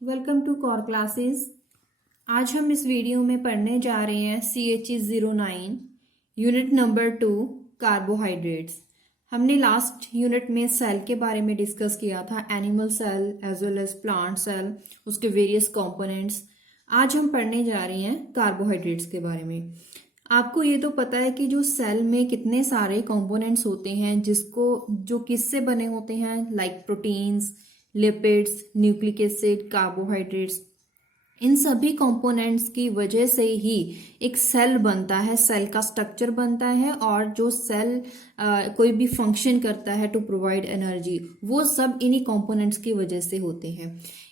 Welcome to core classes. आज हम इस वीडियो में पढ़ने जा रहे हैं CHE09 यूनिट नंबर 2 कार्बोहाइड्रेट्स। हमने लास्ट यूनिट में सेल के बारे में डिस्कस किया था, animal cell as well as plant cell, उसके वेरियस कंपोनेंट्स। आज हम पढ़ने जा रहे हैं कार्बोहाइड्रेट्स के बारे में। आपको ये तो पता है कि जो सेल में कितने सारे कंपोनेंट्स होते हैं जो किससे बने होते हैं, like proteins, lipids, nucleic acid, carbohydrates. इन सभी कंपोनेंट्स की वजह से ही एक सेल बनता है, सेल का स्ट्रक्चर बनता है, और जो सेल कोई भी फंक्शन करता है टू प्रोवाइड एनर्जी, वो सब इन्हीं कंपोनेंट्स की वजह से होते हैं।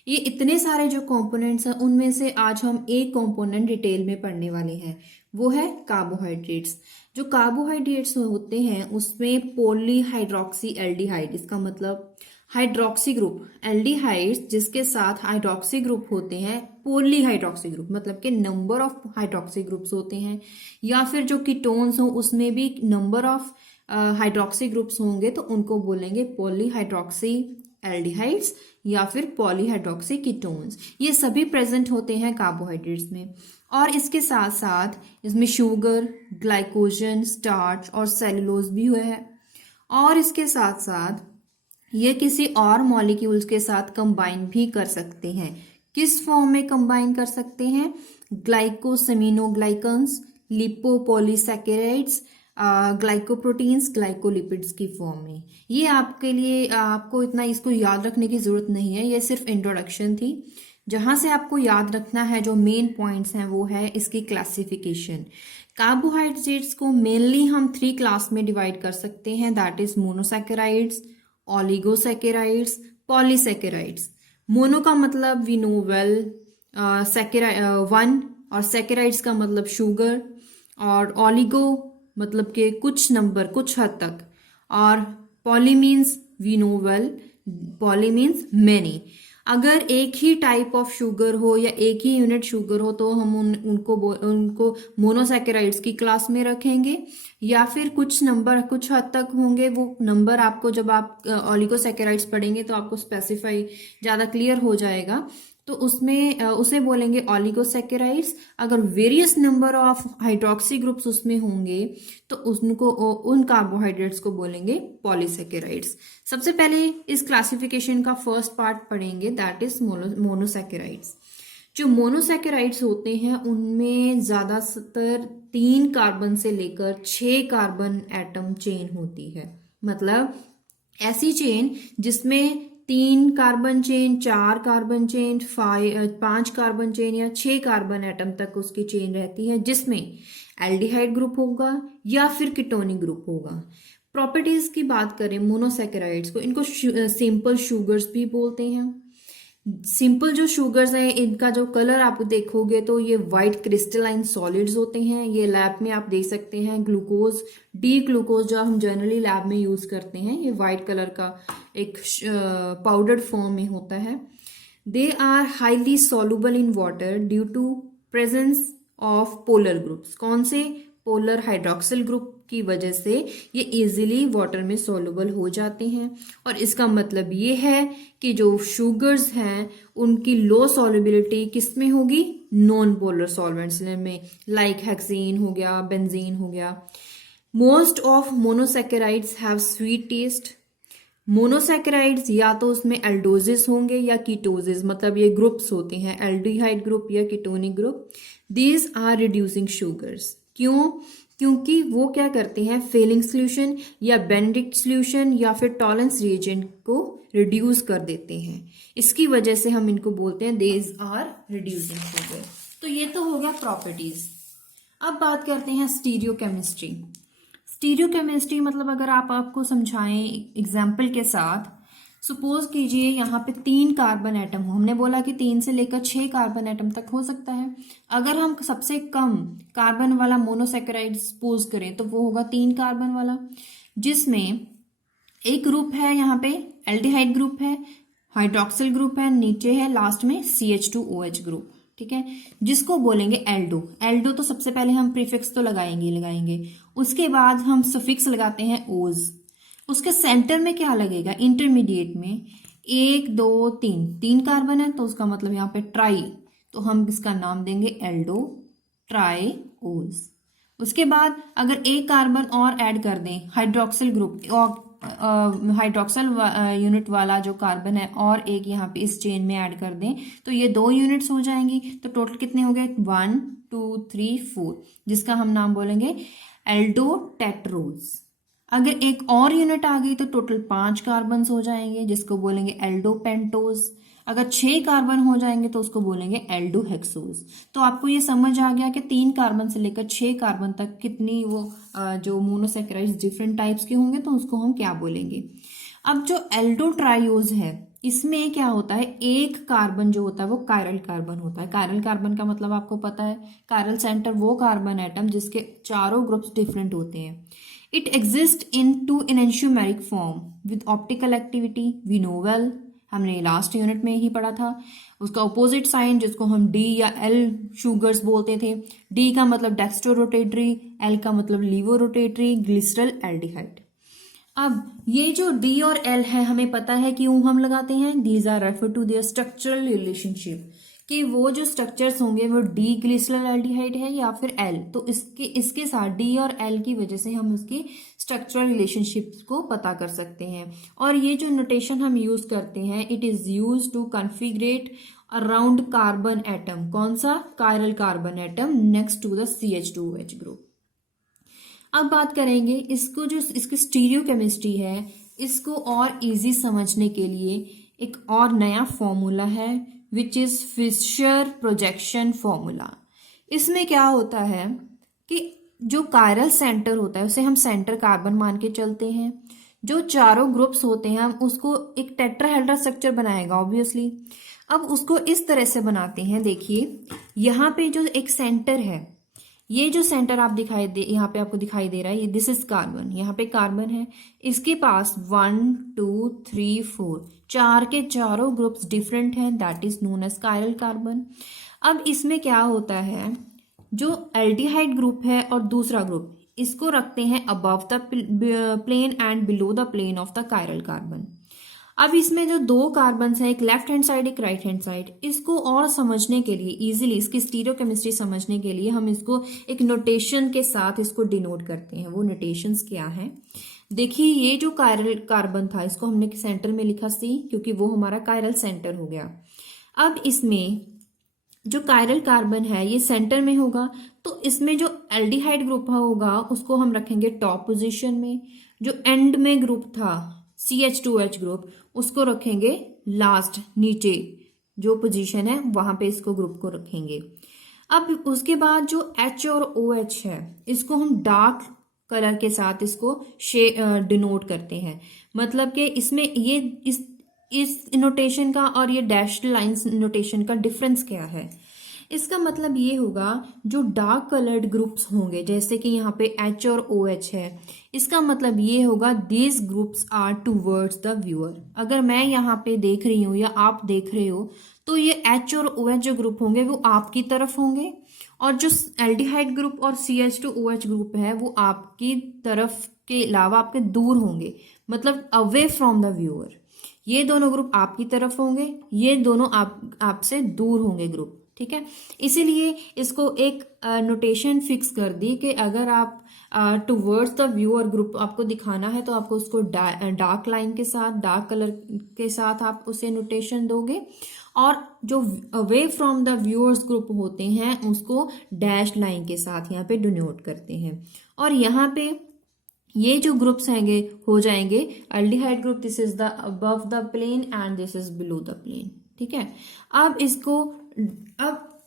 ये इतने सारे जो कंपोनेंट्स हैं उनमें से आज हम एक कंपोनेंट डिटेल में पढ़ने वाले हैं, वो है कार्बोहाइड्रेट्स। जो कार्बोहाइड्रेट्स होते हैं उसमें पॉलीहाइड्रोक्सी एल्डिहाइड, इसका मतलब हाइड्रोक्सी ग्रुप, एल्डिहाइड्स जिसके साथ हाइड्रोक्सी ग्रुप होते हैं, पॉलीहाइड्रोक्सी ग्रुप मतलब कि नंबर ऑफ हाइड्रोक्सी ग्रुप्स होते हैं, या फिर जो कीटोन्स हो उसमें भी नंबर ऑफ हाइड्रोक्सी ग्रुप्स होंगे तो उनको बोलेंगे पॉलीहाइड्रोक्सी एल्डिहाइड्स या फिर पॉलीहाइड्रोक्सी कीटोन्स। ये सभी प्रेजेंट होते हैं कार्बोहाइड्रेट्स में। और इसके साथ साथ इसमें शुगर, ग्लाइकोजन, स्टार्च और सेलुलोज भी हुए हैं। और इसके साथ साथ ये किसी और मॉलिक्यूल्स के साथ कंबाइन भी कर सकते हैं। किस फॉर्म में कंबाइन कर सकते हैं? ग्लाइकोसेमिनोग्लाइकन्स, लिपोपॉलीसैकेराइड्स, ग्लाइकोप्रोटीन्स, ग्लाइकोलिपिड्स की फॉर्म में। ये आपके लिए आपको इतना इसको याद रखने की जरूरत नहीं है, ये सिर्फ इंट्रोडक्शन थी। जहां से आपको याद रखना है जो मेन पॉइंट्स हैं वो है इसकी क्लासिफिकेशन। कार्बोहाइड्रेट्स को मेनली हम 3 क्लास में डिवाइड कर सकते हैं, that is monosaccharides, oligosaccharides, polysaccharides. Mono का मतलब वी नो वेल, वन, और सैकेराइड्स का मतलब शुगर, और ओलिगो मतलब के कुछ नंबर, कुछ हद तक, और poly means we know well, poly means many. अगर एक ही टाइप ऑफ शुगर हो या एक ही यूनिट शुगर हो तो हम उनको मोनोसैकेराइड्स की क्लास में रखेंगे, या फिर कुछ नंबर कुछ हद तक होंगे। वो नंबर आपको जब आप ओलिगोसैकेराइड्स पढ़ेंगे तो आपको स्पेसिफाई ज़्यादा क्लियर हो जाएगा, तो उसमें उसे बोलेंगे ओलिगोसैकेराइड्स। अगर various number of hydroxy groups उसमें होंगे तो उन कार्बोहाइड्रेट्स को बोलेंगे पॉलीसैकेराइड्स। सबसे पहले इस क्लासिफिकेशन का फर्स्ट पार्ट पढ़ेंगे, दैट इज मोनोसैकेराइड्स। जो मोनोसैकेराइड्स होते हैं उनमें ज्यादातर 3 कार्बन से लेकर 6 कार्बन एटम चेन होती है। मतलब ऐसी चेन जिसमें 3 carbon chain, 4 carbon chain, 5 carbon chain या 6 कार्बन एटम तक उसकी चेन रहती है, जिसमें एल्डिहाइड ग्रुप होगा या फिर कीटोनिक ग्रुप होगा। प्रॉपर्टीज की बात करें मोनोसैकेराइड्स को, इनको सिंपल शुगर्स भी बोलते हैं। सिंपल जो शुगर्स हैं इनका जो कलर आप देखोगे तो ये वाइट क्रिस्टलाइन सॉलिड्स होते हैं। ये लैब में आप देख सकते हैं, ग्लूकोज, डी ग्लूकोज जो हम जनरली लैब में यूज करते हैं, ये वाइट कलर का एक पाउडर्ड फॉर्म में होता है। They are highly soluble in water due to presence of polar groups. कौन से? पोलर हाइड्रोक्सिल ग्रुप की वजह से ये इजीली वाटर में सॉल्युबल हो जाते हैं। और इसका मतलब ये है कि जो शुगर्स हैं उनकी लो सॉल्युबिलिटी किस में होगी? नॉन पोलर सॉल्वेंट्स में, लाइक हेक्सेन हो गया, बेंजीन हो गया। Most of monosaccharides have sweet taste. Monosaccharides या तो उसमें एल्डोजिस होंगे या कीटोजिस, मतलब ये ग्रुप्स होते हैं, एल्डिहाइड ग्रुप या ketonic group. These are reducing sugars. क्यों? क्योंकि वो क्या करते हैं, फेलिंग सोल्यूशन या बेनेडिक्ट सोल्यूशन या फिर टॉलरेंस रिएजेंट को रिड्यूस कर देते हैं। इसकी वजह से हम इनको बोलते हैं दीज आर रिड्यूसिंग शुगर। तो ये तो हो गया प्रॉपर्टीज। अब बात करते हैं स्टीरियोकेमिस्ट्री। स्टीरियोकेमिस्ट्री मतलब अगर आपको समझाएं एग्जाम्पल के साथ, सपोज कीजिए यहाँ पे 3 कार्बन एटम हो। हमने बोला कि 3 से लेकर 6 कार्बन एटम तक हो सकता है। अगर हम सबसे कम कार्बन वाला मोनोसैकेराइड सपोज करें तो वो होगा 3 कार्बन वाला, जिसमें एक ग्रुप है यहाँ पे एल्डिहाइड ग्रुप है, हाइड्रोक्सिल ग्रुप है, नीचे है लास्ट में CH2OH ग्रुप, ठीक है, जिसको बोलेंगे एल्डो। एल्डो तो सबसे पहले हम प्रीफिक्स तो लगाएंगे, उसके बाद हम सफिक्स लगाते हैं ओज। उसके सेंटर में क्या लगेगा? इंटरमीडिएट में 1 2 3 3 कार्बन है तो उसका मतलब यहाँ पे ट्राई, तो हम इसका नाम देंगे एल्डो ट्राइओज। उसके बाद अगर एक कार्बन और ऐड कर दें हाइड्रोक्सिल ग्रुप, हाइड्रोक्सिल यूनिट वाला जो कार्बन है और एक यहाँ पे इस चेन में ऐड कर दें तो ये 2 यूनिट्स हो जाएंगी। तो टोटल कितने हो गए 1 2 3 4, जिसका हम नाम बोलेंगे एल्डोटेट्रोज। अगर एक और यूनिट आ गई तो टोटल 5 कार्बन हो जाएंगे जिसको बोलेंगे एल्डोपेंटोज। अगर 6 कार्बन हो जाएंगे तो उसको बोलेंगे एल्डोहेक्सोज। तो आपको ये समझ आ गया कि 3 कार्बन से लेकर 6 कार्बन तक कितनी वो जो मोनोसेकेराइड्स डिफरेंट टाइप्स के होंगे तो उसको हम क्या बोलेंगे। अब जो एल्डोट्राइओज है इसमें क्या होता है, एक कार्बन जो होता है वो कायरल कार्बन होता है। कायरल कार्बन का मतलब आपको पता है, कायरल सेंटर वो कार्बन एटम जिसके चारों ग्रुप्स डिफरेंट होते हैं। It exist in 2 enantiomeric form with optical activity, we know well, हमने लास्ट यूनिट में ही पढ़ा था। उसका ऑपोजिट साइन जिसको हम डी या एल शुगर्स बोलते थे, डी का मतलब डेक्स्ट्रो रोटेटरी, एल का मतलब लीवो रोटेटरी ग्लिसरल एल्डिहाइड। अब ये जो डी और एल है हमें पता है क्यों हम लगाते हैं, these are refer to their structural relationship, कि वो जो स्ट्रक्चर्स होंगे वो डी ग्लिसरल एल्डिहाइड है या फिर एल, तो इसके साथ डी और एल की वजह से हम उसकी स्ट्रक्चरल रिलेशनशिप को पता कर सकते हैं। और ये जो नोटेशन हम यूज करते हैं it is use to configurate around carbon atom, कौन सा, chiral carbon atom next to the CH2OH group. अब बात करेंगे इसको, जो इसकी स्टीरियो केमिस्ट्री है इसको और इजी समझने के लिए एक और नया फॉर्मूला है which is Fischer projection formula. इसमें क्या होता है कि जो कायरल सेंटर होता है उसे हम सेंटर कार्बन मान के चलते हैं, जो चारों ग्रुप्स होते हैं हम उसको एक टेट्राहेड्रल स्ट्रक्चर बनाएगा ऑब्वियसली। अब उसको इस तरह से बनाते हैं, देखिए यहाँ पे जो एक सेंटर है, ये जो सेंटर आप यहाँ पे आपको दिखाई दे रहा है, ये दिस इज कार्बन, यहाँ पे कार्बन है, इसके पास 1 2 3 4 चार के चारों ग्रुप्स डिफरेंट हैं, that is known as chiral carbon. अब इसमें क्या होता है, जो एल्डिहाइड ग्रुप है और दूसरा ग्रुप इसको रखते हैं above the plane and below the plane of the chiral carbon. अब इसमें जो 2 कार्बन है, एक लेफ्ट हैंड साइड एक राइट हैंड साइड, इसको और समझने के लिए इजीली इसकी स्टीरियोकेमिस्ट्री समझने के लिए हम इसको एक नोटेशन के साथ इसको डिनोट करते हैं। वो नोटेशंस क्या हैं, देखिए ये जो कायरल कार्बन था इसको हमने सेंटर में लिखा C क्योंकि वो हमारा कायरल सेंटर हो गया। अब इसमें जो कायरल कार्बन है ये सेंटर में होगा तो इसमें जो एल्डिहाइड ग्रुप होगा उसको हम रखेंगे टॉप पोजीशन में, जो एंड में ग्रुप था CH2OH ग्रुप उसको रखेंगे लास्ट नीचे जो पोजीशन है वहां पे इसको ग्रुप को रखेंगे। अब उसके बाद जो H और OH है इसको हम डार्क कलर के साथ इसको डिनोट करते हैं, मतलब कि इसमें ये इस नोटेशन का और ये डैश्ड लाइंस नोटेशन का डिफरेंस क्या है। इसका मतलब ये होगा जो डार्क कलर्ड ग्रुप्स होंगे जैसे कि यहाँ पे H और OH है, इसका मतलब ये होगा these groups are towards the viewer. अगर मैं यहाँ पे देख रही हूँ या आप देख रहे हो तो ये H और OH जो ग्रुप होंगे वो आपकी तरफ होंगे और जो एल्डिहाइड ग्रुप और CH2OH ग्रुप है वो आपकी तरफ के अलावा आपके दूर होंगे, मतलब अवे फ्रॉम द व्यूअर। ये दोनों ग्रुप आपकी तरफ होंगे, ये दोनों आपसे दूर होंगे ग्रुप, ठीक है। इसीलिए इसको एक नोटेशन फिक्स कर दी कि अगर आप टुवर्ड्स द व्यूअर ग्रुप आपको दिखाना है तो आपको उसको डार्क लाइन के साथ, डार्क कलर के साथ आप उसे नोटेशन दोगे, और जो away from the viewers group होते हैं उसको डैश लाइन के साथ यहाँ पे डिनोट करते हैं। और यहाँ पे ये जो ग्रुप्स हैंगे हो जाएंगे aldehyde group, this is the above the plane and this is below the plane, ठीक है। अब इसको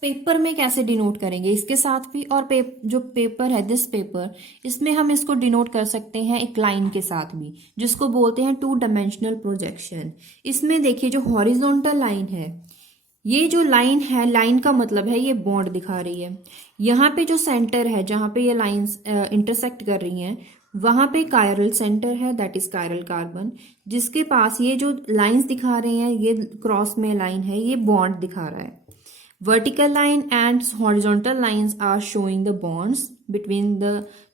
पेपर में कैसे डिनोट करेंगे, इसके साथ भी, और जो पेपर है दिस पेपर, इसमें हम इसको डिनोट कर सकते हैं एक लाइन के साथ भी जिसको बोलते हैं 2 डायमेंशनल प्रोजेक्शन। इसमें देखिए जो हॉरिजॉन्टल लाइन है, ये जो लाइन है, लाइन का मतलब है ये बॉन्ड दिखा रही है। यहाँ पे जो सेंटर है जहाँ पे ये लाइंस इंटरसेक्ट कर रही हैं वहां पे कायरल सेंटर है, दैट इज कायरल कार्बन, जिसके पास ये जो लाइंस दिखा रहे हैं ये क्रॉस में लाइन है, ये बॉन्ड दिखा रहा है। Vertical line and horizontal lines are showing the bonds between the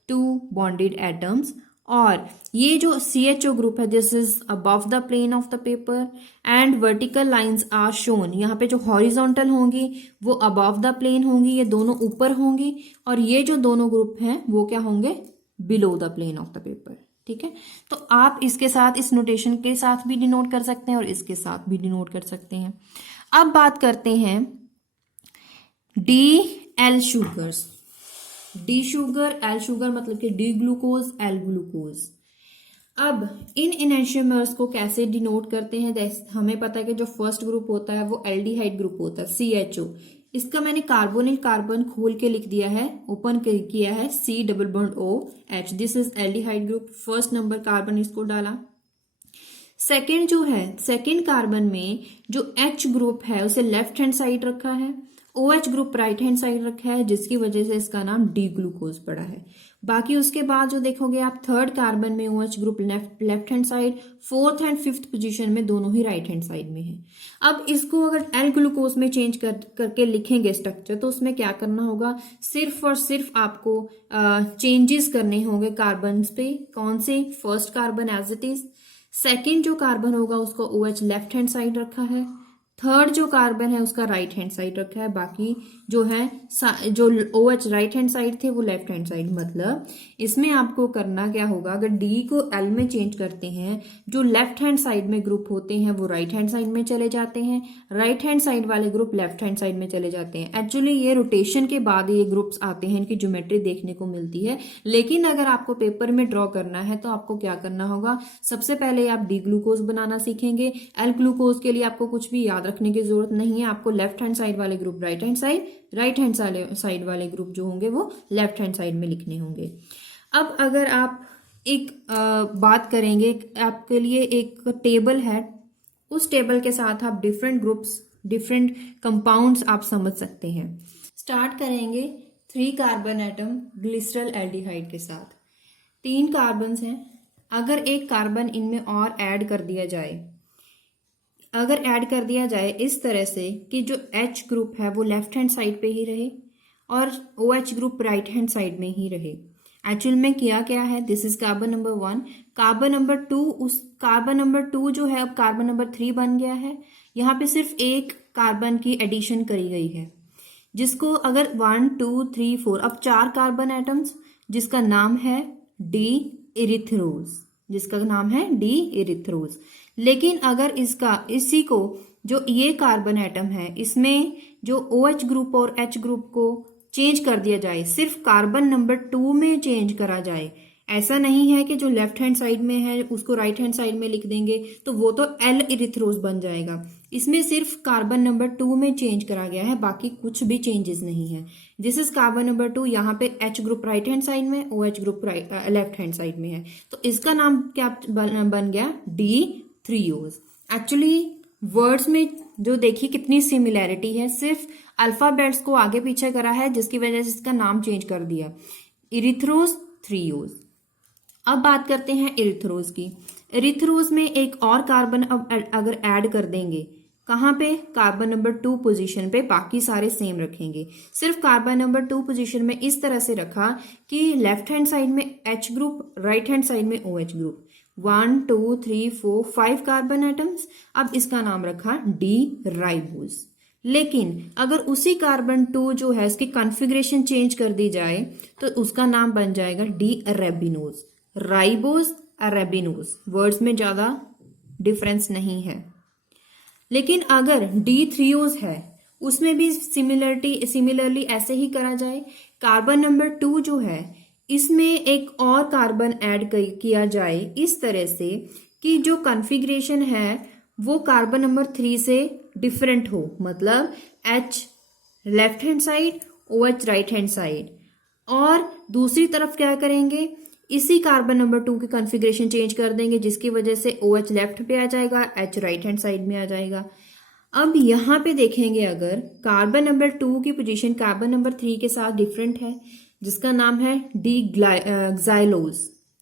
2 bonded atoms और ये जो CHO ग्रुप है this is above the plane of the paper and vertical lines are shown. यहाँ पे जो हॉरिजॉन्टल होंगी वो अबव द प्लेन होंगी, ये दोनों ऊपर होंगी, और ये जो दोनों ग्रुप हैं वो क्या होंगे, below the plane of the paper. ठीक है, तो आप इसके साथ इस नोटेशन के साथ भी डिनोट कर सकते हैं और इसके साथ भी डिनोट कर सकते हैं। अब बात करते हैं DL sugars. D sugar, L sugar मतलब कि डी ग्लूकोज, एल ग्लूकोज। अब इन इनेंशियोमर्स को कैसे डिनोट करते हैं, हमें पता है कि जो फर्स्ट ग्रुप होता है वो एल्डिहाइड ग्रुप होता है, CHO। इसका मैंने कार्बोनिल कार्बन खोल के लिख दिया है, ओपन किया है, C double bond OH, this is aldehyde group. First number carbon इसको डाला। सेकेंड जो है, सेकेंड कार्बन में जो H ग्रुप है उसे लेफ्ट हैंड साइड रखा है, OH group right hand side रखा है, जिसकी वजह से इसका नाम डी ग्लूकोज पड़ा है। बाकी उसके बाद जो देखोगे आप, थर्ड कार्बन में OH group left hand side, fourth and fifth position में दोनों ही राइट हैंड साइड में है। अब इसको अगर एल ग्लूकोज में चेंज करके लिखेंगे स्ट्रक्चर, तो उसमें क्या करना होगा, सिर्फ और सिर्फ आपको चेंजेस करने होंगे कार्बन पे। कौन से, first carbon as it is, second जो कार्बन होगा उसको OH लेफ्ट हैंड साइड रखा है, थर्ड जो कार्बन है उसका राइट हैंड साइड रखा है, बाकी जो है जो OH राइट हैंड साइड थे वो लेफ्ट हैंड साइड। मतलब इसमें आपको करना क्या होगा, अगर D को L में चेंज करते हैं, जो लेफ्ट हैंड साइड में ग्रुप होते हैं वो राइट हैंड साइड में चले जाते हैं, राइट हैंड साइड वाले ग्रुप लेफ्ट हैंड साइड में चले जाते हैं। एक्चुअली ये रोटेशन के बाद ये ग्रुप्स आते हैं, इनकी ज्योमेट्री देखने को मिलती है। लेकिन अगर आपको पेपर में ड्रॉ करना है तो आपको क्या करना होगा, सबसे पहले आप डी ग्लूकोज बनाना सीखेंगे। एल ग्लूकोज के लिए आपको कुछ भी याद रखने की जरूरत नहीं है, आपको लेफ्ट हैंड साइड वाले group right hand side, right hand side वाले ग्रुप जो होंगे वो लेफ्ट हैंड साइड में लिखने होंगे। अब अगर आप एक बात करेंगे, आपके लिए एक टेबल है, उस टेबल के साथ आप डिफरेंट ग्रुप्स, डिफरेंट कंपाउंड्स आप समझ सकते हैं। स्टार्ट करेंगे 3 कार्बन एटम ग्लिसरल एल्डिहाइड के साथ। 3 कार्बन हैं, अगर एक कार्बन इनमें और ऐड कर दिया जाए, अगर ऐड कर दिया जाए इस तरह से कि जो H ग्रुप है वो लेफ्ट हैंड साइड पे ही रहे और OH group right hand side में ही रहे। एक्चुअल में किया क्या है, this is carbon number 1, carbon number 2, उस कार्बन नंबर 2 जो है अब कार्बन नंबर 3 बन गया है। यहाँ पे सिर्फ एक कार्बन की एडिशन करी गई है, जिसको अगर 1 2 3 4, अब 4 कार्बन एटम्स, जिसका नाम है डी इरिथ्रोज, जिसका नाम है डी इरिथ्रोज। लेकिन अगर इसी को जो ये कार्बन एटम है इसमें जो OH ग्रुप और H ग्रुप को चेंज कर दिया जाए, सिर्फ कार्बन नंबर 2 में चेंज करा जाए, ऐसा नहीं है कि जो लेफ्ट हैंड साइड में है उसको राइट हैंड साइड में लिख देंगे तो वो तो एल इरिथ्रोज बन जाएगा। इसमें सिर्फ कार्बन नंबर 2 में चेंज करा गया है, बाकी कुछ भी चेंजेस नहीं है। दिस इज कार्बन नंबर 2, यहाँ पे H group right hand side में, OH group left hand side में है, तो इसका नाम क्या बन गया, D3Os। एक्चुअली वर्ड्स में जो देखिए कितनी सिमिलैरिटी है, सिर्फ अल्फाबेट्स को आगे पीछे करा है जिसकी वजह से इसका नाम चेंज कर दिया, इरिथ्रोज 3Os। अब बात करते हैं इरिथ्रोज की। इरिथ्रोज में एक और कार्बन अब अगर ऐड कर देंगे, कहाँ पे, कार्बन नंबर 2 पोजीशन पे, बाकी सारे सेम रखेंगे, सिर्फ कार्बन नंबर 2 पोजीशन में इस तरह से रखा कि लेफ्ट हैंड साइड में H group, right hand side में OH ग्रुप, 1 2 3 4 5 कार्बन एटम्स। अब इसका नाम रखा डी राइबोज। लेकिन अगर उसी कार्बन 2 जो है इसकी कॉन्फ़िगरेशन चेंज कर दी जाए तो उसका नाम बन जाएगा D arabinose, ribose arabinose. Words में ज्यादा डिफरेंस नहीं है। लेकिन अगर D3Os है उसमें भी सिमिलरली ऐसे ही करा जाए, कार्बन नंबर 2 जो है इसमें एक और कार्बन ऐड किया जाए इस तरह से कि जो कॉन्फ़िगरेशन है वो कार्बन नंबर 3 से डिफरेंट हो, मतलब H left hand side, OH right hand side. और दूसरी तरफ क्या करेंगे, इसी कार्बन नंबर 2 की कॉन्फ़िगरेशन चेंज कर देंगे जिसकी वजह से OH लेफ्ट पे आ जाएगा, H राइट हैंड साइड में आ जाएगा। अब यहाँ पे देखेंगे अगर कार्बन नंबर 2 की पोजीशन कार्बन नंबर 3 के साथ डिफरेंट है, जिसका नाम है डी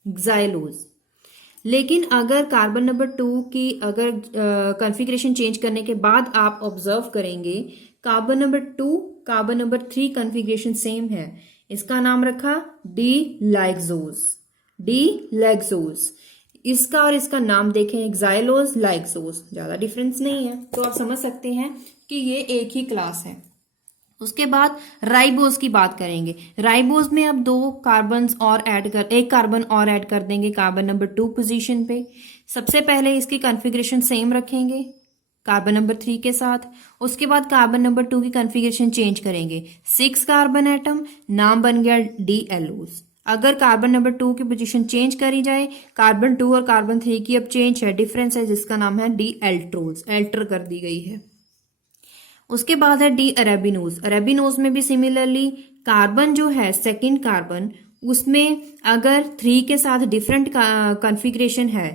ग्जाइलोज। लेकिन अगर कार्बन नंबर 2 की अगर कॉन्फ़िगरेशन चेंज करने के बाद आप ऑब्जर्व करेंगे carbon number 2 carbon number 3 configuration same है, इसका नाम रखा डी लाइक्सोज। डी लैक्सोज। इसका और इसका नाम देखें, एक्साइलोज, लाइक्सोज, ज्यादा डिफरेंस नहीं है, तो आप समझ सकते हैं कि ये एक ही क्लास है। उसके बाद राइबोज की बात करेंगे। राइबोज में अब एक कार्बन और ऐड कर देंगे कार्बन नंबर 2 पोजीशन पे। सबसे पहले इसकी कॉन्फ़िगरेशन सेम रखेंगे कार्बन नंबर 3 के साथ। उसके बाद कार्बन नंबर 2 की कॉन्फ़िगरेशन चेंज करेंगे, 6 कार्बन एटम, नाम बन गया डी एलोज। अगर कार्बन नंबर 2 की पोजीशन चेंज करी जाए, कार्बन 2 और कार्बन 3 की अब चेंज है, डिफरेंस है, जिसका नाम है डी एल्ट्रोज, एल्टर कर दी गई है। उसके बाद है डी अरेबिनोज। अरेबिनोज में भी सिमिलरली कार्बन जो है सेकंड कार्बन, उसमें अगर 3 के साथ डिफरेंट कॉन्फ़िगरेशन है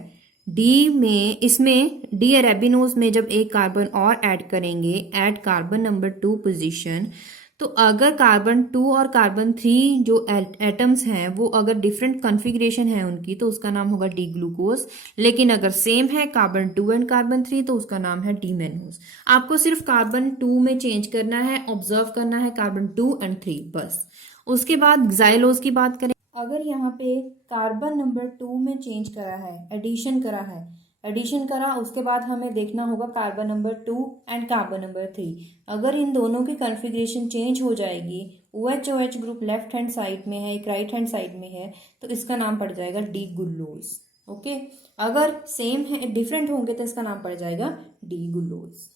डी में, इसमें डी अरेबिनोज में जब एक कार्बन और ऐड करेंगे एट कार्बन नंबर 2 पोजीशन, तो अगर कार्बन 2 और कार्बन 3 जो एटम्स हैं वो अगर डिफरेंट कॉन्फ़िगरेशन है उनकी, तो उसका नाम होगा डी ग्लूकोज। लेकिन अगर सेम है कार्बन 2 एंड कार्बन 3, तो उसका नाम है डी मेनोज। आपको सिर्फ कार्बन 2 में चेंज करना है, ऑब्जर्व करना है कार्बन 2 एंड 3 बस। उसके बाद एक्साइलोज की बात करें, अगर यहाँ पे कार्बन नंबर 2 में चेंज करा है, एडिशन करा, उसके बाद हमें देखना होगा carbon number 2 and carbon number 3। अगर इन दोनों की कॉन्फ़िगरेशन चेंज हो जाएगी, OH group left hand side में है, एक राइट हैंड साइड में है, तो इसका नाम पड़ जाएगा डी गुल्लोज। ओके, अगर सेम है डिफरेंट होंगे तो इसका नाम पड़ जाएगा डी गुल्लोज,